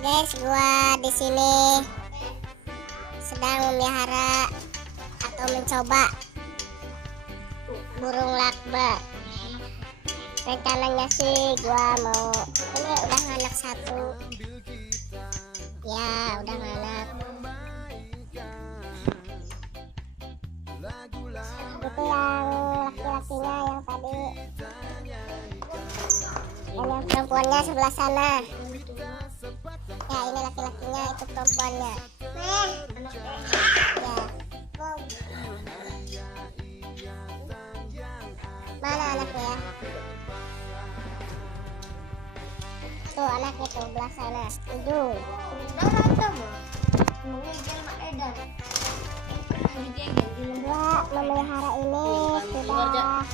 guys, gua di sini sedang memelihara atau mencoba burung lakba. Rencananya sih gua mau ini udah nganak satu. Ya, udah nganak. Itu yang laki-lakinya yang tadi. Dan yang perempuannya sebelah sana. Ya, ini laki-lakinya, itu perempuannya. Ya. Mana anaknya ya? Tuh anaknya tuh belah sana. Itu. Gua memelihara ini sudah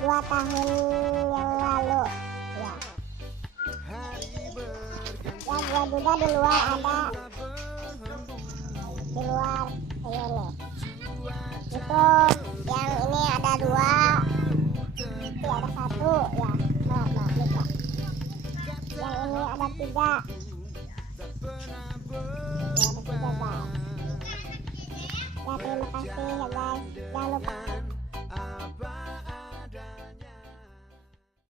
2 tahun yang lalu. Ya. Ya, gua juga di luar ada. Di luar ini nih. Itu yang ini ada 2. Itu ada 1 ya. Nah, lupa. Yang ini ada 3. Ya, ada 3 guys. Ya, terima kasih ya guys. Jangan lupa